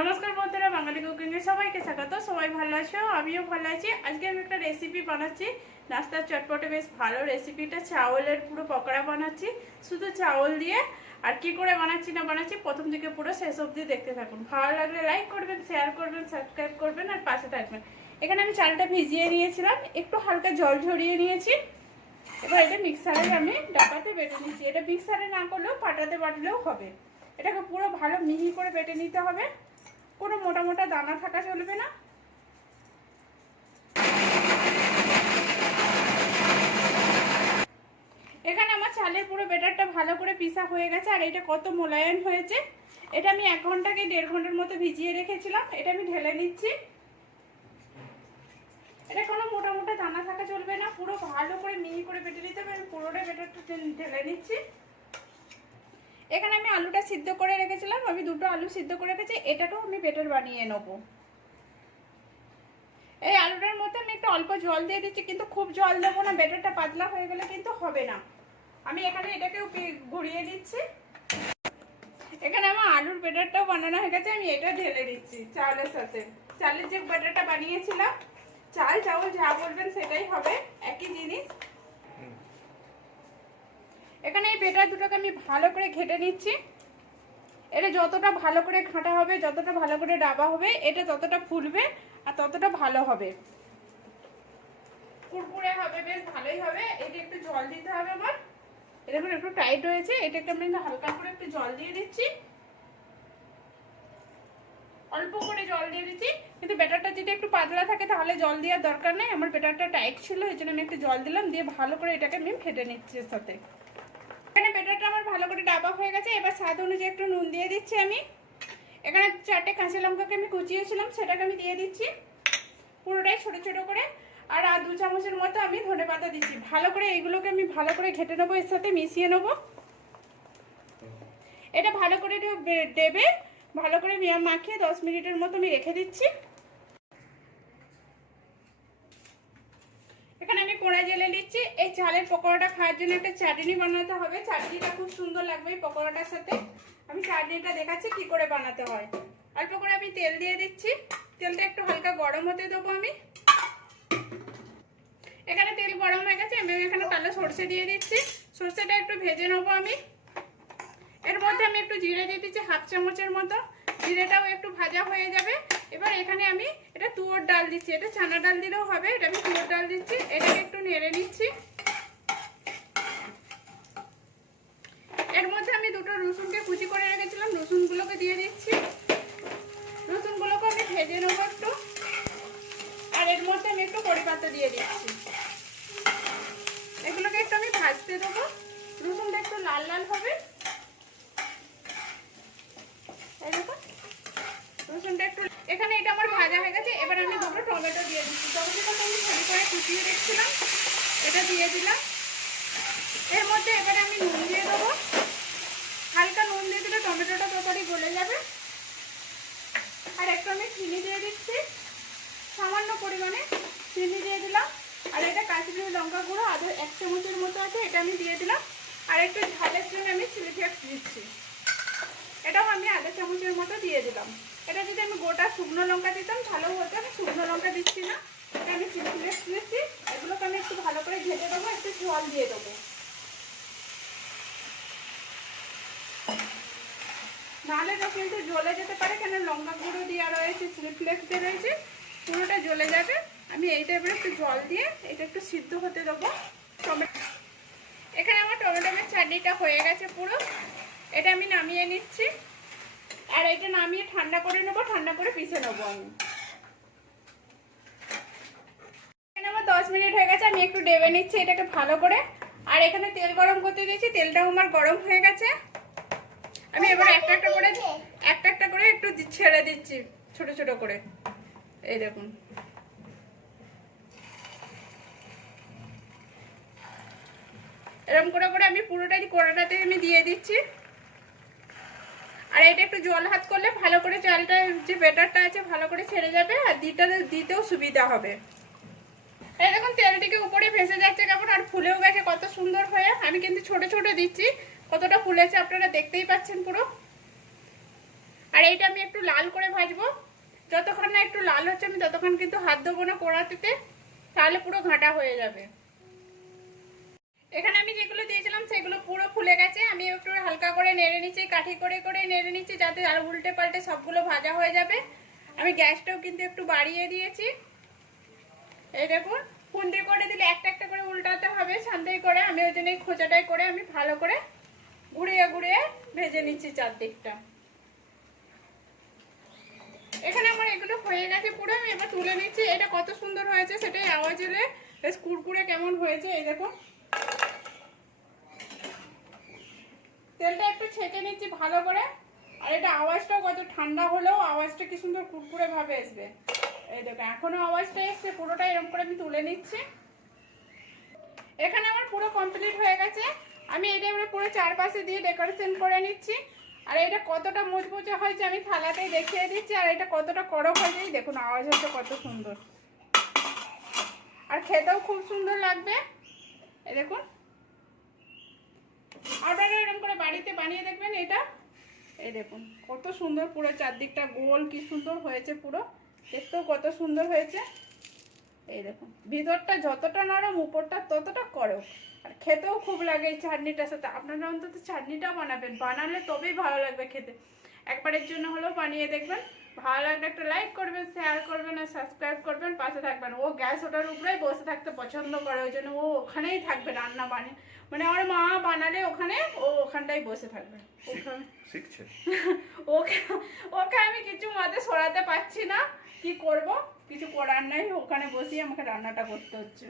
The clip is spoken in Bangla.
নমস্কার বন্ধুরা, বাঙালি কুকিংয়ে সবাইকে স্বাগত। সবাই ভালো আছো? আমিও ভালো আছি। আজকে আমি একটা রেসিপি বানাচ্ছি। নাস্তার চটপটে বেশ ভালো রেসিপিটা চাউলের পুরো পকোড়া বানাচ্ছি। শুধু চাউল দিয়ে। আর কি করে বানাচ্ছি না বানাচ্ছি, প্রথম থেকে পুরো শেষ অবধি দেখতে থাকুন। ভালো লাগলে লাইক করবেন শেয়ার করবেন সাবস্ক্রাইব করবেন আর পাশে থাকবেন। এখানে আমি চালটা ভিজিয়ে নিয়েছিলাম। একটু হালকা জল ঝরিয়ে নিয়েছি। এবার এটা মিক্সারে আমি ডাকাতে বেটে নিচ্ছি। এটা মিক্সারে না করলেও, পাটাতে বাটলেও হবে। এটাকে পুরো ভালো মিহি করে বেটে নিতে হবে। কোনো মোটা মোটা দানা থাকা চলবে না। এখানে আমার চালের পুরো বেটারটা ভালো করে পিসা হয়ে গেছে, আর এটা কত মোলায়েম হয়েছে, এটা আমি এক ঘন্টাকে দেড় ঘণ্টার মতো ভিজিয়ে রেখেছিলাম, এটা আমি ঢেলে নিচ্ছি। এটা কোনো মোটা মোটা দানা থাকা চলবে না, পুরো ভালো করে মিহি করে বেটে নিতে হবে, আমি পুরোটা বেটারটা ঢেলে নিচ্ছি। এখানে আমি আলুটা সিদ্ধ করে রেখেছিলাম, আমি দুটো আলু সিদ্ধ করে রেখেছি, এটাকেও আমি বেটার বানিয়ে নেব। এই আলুটার মধ্যে আমি একটু অল্প জল দিয়ে দিচ্ছি, কিন্তু খুব জল দেবো না বেটারটা পাতলা হয়ে গেলে কিন্তু হবে না। আমি এখানে এটাকেও ঘুরিয়ে দিচ্ছি। এখানে আমার আলুর বেটারটাও বানানো হয়ে গেছে, আমি এটা ঢেলে দিচ্ছি চালের সাথে। চালের যে বেটারটা বানিয়েছিলাম, চাল, চাউল যা বলবেন সেটাই হবে, একই জিনিস। এখানে এই বেটার দুটোকে আমি ভালো করে ঘেটে নিচ্ছি। এটা যতটা ভালো করে ঘাঁটা হবে, যতটা ভালো করে ডাবা হবে, এটা ততটা ফুলবে আর ততটা ভালো হবে। কুরকুরে হবে, বেশ ভালোই হবে। এটা একটু জল দিতে হবে আমার। এরকম একটু টাইট হয়েছে। এটা একটু আমি হালকা করে একটু জল দিয়ে দিচ্ছি। অল্প করে জল দিয়ে দিচ্ছি। কিন্তু ব্যাটারটা যদি একটু পাতলা থাকে, তাহলে জল দেওয়ার দরকার নেই। আমার ব্যাটারটা টাইট ছিল এই জন্য আমি একটু জল দিলাম। দিয়ে ভালো করে এটাকে আমি ফেটে নিচ্ছি সাথে এখানে ব্যাটারটা আমার ভালো করে ডাবা হয়ে গেছে, এবার স্বাদ অনুযায়ী একটু নুন দিয়ে দিচ্ছি আমি। এখানে চারটে কাঁচা লঙ্কাকে আমি কুচিয়েছিলাম, সেটাকে আমি দিয়ে দিচ্ছি পুরোটাই ছোট ছোট করে। আর আর দু চামচের মতো আমি ধনে পাতা দিচ্ছি। ভালো করে এইগুলোকে আমি ভালো করে ঘেটে নেব, এর সাথে মিশিয়ে নেব। এটা ভালো করে দেবে, ভালো করে মাখিয়ে দশ মিনিটের মতো আমি রেখে দিচ্ছি এখানে আমি কোড়া জেলে নিচ্ছি। এই চালের পকোড়াটা খাওয়ার জন্য একটা চাটনি বানাতে হবে। চাটনিটা খুব সুন্দর লাগবে এই পকোড়াটার সাথে। আমি চাটনিটা দেখাচ্ছি কি করে বানাতে হয়। অল্প করে আমি তেল দিয়ে দিচ্ছি। তেলটা একটু হালকা গরম হতে দেবো আমি। এখানে তেল গরম হয়ে গেছে, আমি এখানে কালো সর্ষে দিয়ে দিচ্ছি। সর্ষেটা একটু ভেজে নেব আমি। এর মধ্যে আমি একটু জিরে দিয়ে দিচ্ছি, হাফ চামচের মতো। জিরেটাও একটু ভাজা হয়ে যাবে। এবার এখানে আমি এটা তুয়োর ডাল দিচ্ছি, এটা চানা ডাল দিলেও হবে, এটা আমি তুয়োর ডাল দিচ্ছি, এটাকে একটু নেড়ে নিচ্ছি এর মধ্যে আমি দুটো রসুনকে কুচি করে রেখেছিলাম রসুনগুলোকে দিয়ে দিচ্ছি রসুনগুলোকে আমি ভেজে নেব একটু আর এর মধ্যে আমি একটু কড়ি পাতা দিয়ে দিচ্ছি এগুলোকে একটু আমি ভাজতে দেবো রসুনটা একটু লাল লাল হবে রসুনটা একটু এখানে এটা আমার ভাজা হয়ে গেছে এবার আমি দুটো টমেটো দিয়ে দিচ্ছি টমেটোটা আমি ভালো করে কুচিয়ে রেখেছিলাম এটা দিয়ে দিলাম এর মধ্যে এবার আমি নুন দিয়ে দেবো হালকা নুন দিয়ে দিলে টমেটোটা তরকারি গলে যাবে আর একটু আমি চিনি দিয়ে দিচ্ছি সামান্য পরিমাণে চিনি দিয়ে দিলাম আর এটা কাশ্মীরি লঙ্কা গুঁড়ো আদৌ এক চামচের মতো আছে এটা আমি দিয়ে দিলাম আর একটু ঝালের জন্য আমি চিলি ফ্লেক্স দিচ্ছি। এটাও আমি আধা চামচের মতো দিয়ে দিলাম। এটা যদি আমি গোটা শুকনো লঙ্কা দিতাম, ভালো হতো। আমি শুকনো লঙ্কা দিচ্ছি না। এটা আমি চিলি ফ্লেক্স দিচ্ছি। এগুলোকে আমি একটু ভালো করে ঘেটে দেবো একটু জল দিয়ে দেবো। নাহলে তো কিন্তু জ্বলে যেতে পারে কেন লঙ্কা গুঁড়ো দেওয়া রয়েছে, চিলি ফ্লেক্স দিয়ে রয়েছে। পুরোটা জ্বলে যাবে। আমি এইটা এবারে একটু জল দিয়ে এটা একটু সিদ্ধ হতে দেবো। চাটনিটা হয়ে গেছে পুরো। এটা আমি নামিয়ে নিচ্ছি। আর এটা নামিয়ে ঠান্ডা করে নেব ঠান্ডা করে পিষে নেব আমি। এখানে আমার দশ মিনিট হয়ে গেছে আমি একটু ডেবে নিচ্ছি এটাকে ভালো করে। আর এখানে তেল গরম করতে দিয়েছি তেলটাও আমার গরম হয়ে গেছে। আমি এবার একটা একটা করে একটা একটা করে একটু ছেড়ে দিচ্ছি ছোট ছোট করে। এই দেখুন। এরকম করে করে আমি পুরোটাই কোড়াটাতে আমি দিয়ে দিচ্ছি। আর এটা একটু জল হাত করলে ভালো করে চালটা, যে বেটারটা আছে, ভালো করে ছেড়ে যাবে আর দিতে, দিতেও সুবিধা হবে। এই দেখুন, তেলটিকে উপরে ভেসে যাচ্ছে কেমন, আর ফুলেও গেছে কত সুন্দর হয়ে। আমি কিন্তু ছোট ছোট দিচ্ছি, কতটা ফুলেছে আপনারা দেখতেই পাচ্ছেন পুরো। আর এইটা আমি একটু লাল করে ভাজবো। যতক্ষণ না একটু লাল হচ্ছে, আমি ততক্ষণ কিন্তু হাত দেবো না কড়াতে তাহলে পুরো ঘাঁটা হয়ে যাবে। এখানে আমি যেগুলো দিয়েছিলাম সেগুলো পুরো ফুলে গেছে। আমি একটু হালকা করে নেড়ে নিচ্ছি, কাঠি করে করে নেড়ে নিচ্ছি যাতে আর উল্টে পাল্টে সবগুলো ভাজা হয়ে যাবে। আমি গ্যাসটাও কিন্তু একটু বাড়িয়ে দিয়েছি। এই দেখুন, খুন্তি করে দিলে একটা একটা করে উল্টাতে হবে ছান্তাই করে। আমি ওই জন্য খোঁচাটাই করে আমি ভালো করে ঘুরিয়ে ঘুরিয়ে ভেজে নিচ্ছি চারদিকটা। এখানে আমার এগুলো হয়ে গেছে পুরো, আমি এবার তুলে নিচ্ছি। এটা কত সুন্দর হয়েছে সেটাই আওয়াজ এলে বেশ কুরকুরে কেমন হয়েছে, এই দেখো তেলটা একটু ছেঁকে নিচ্ছি ভালো করে। আর এটা আওয়াজটাও কত ঠান্ডা হলেও আওয়াজটা কি সুন্দর কুরকুরে ভাবে আসবে। এই দেখো, এখনও আওয়াজটা এসছে, পুরোটা এরকম করে আমি তুলে নিচ্ছি। এখানে আমার পুরো কমপ্লিট হয়ে গেছে। আমি এটা এবারে পুরো চারপাশে দিয়ে ডেকোরেশন করে নিচ্ছি। আর এটা কতটা মুচমুচে হয়েছে আমি থালাতেই দেখিয়ে দিচ্ছি, আর এটা কতটা কড়ক হয়েছে দেখুন আওয়াজ হচ্ছে কত সুন্দর। আর খেতেও খুব সুন্দর লাগবে। এই দেখুন আপনারা এরকম করে বাড়িতে বানিয়ে দেখবেন এটা? এই দেখুন, কত সুন্দর পুরো চারদিকটা গোল, কি সুন্দর হয়েছে পুরো। দেখতেও কত সুন্দর হয়েছে। এই দেখুন, ভিতরটা যতটা নরম, উপরটা ততটা করো আর খেতেও খুব লাগে এই চাটনিটার সাথে। আপনারা অন্তত চাটনিটা বানাবেন। বানালে তবেই ভালো লাগবে খেতে। একবারের জন্য হলেও বানিয়ে দেখবেন। ভালো লাগলে একটা লাইক করবেন শেয়ার করবেন আর সাবস্ক্রাইব করবেন, পাশে থাকবেন। ও গ্যাস ওটার উপরেই বসে থাকতে পছন্দ করে, ওই জন্য ও ওখানেই থাকবে রান্না বানিয়ে। মানে আমার মা বানালে ওখানে ও ওখানটাই বসে থাকবে। ওখানে। শিখছে? ওকে ওকে আমি কিছু মতে সরাতে পারছি না। কি করব? কিছু করার নাই ওখানে বসেই আমাকে রান্নাটা করতে হচ্ছে।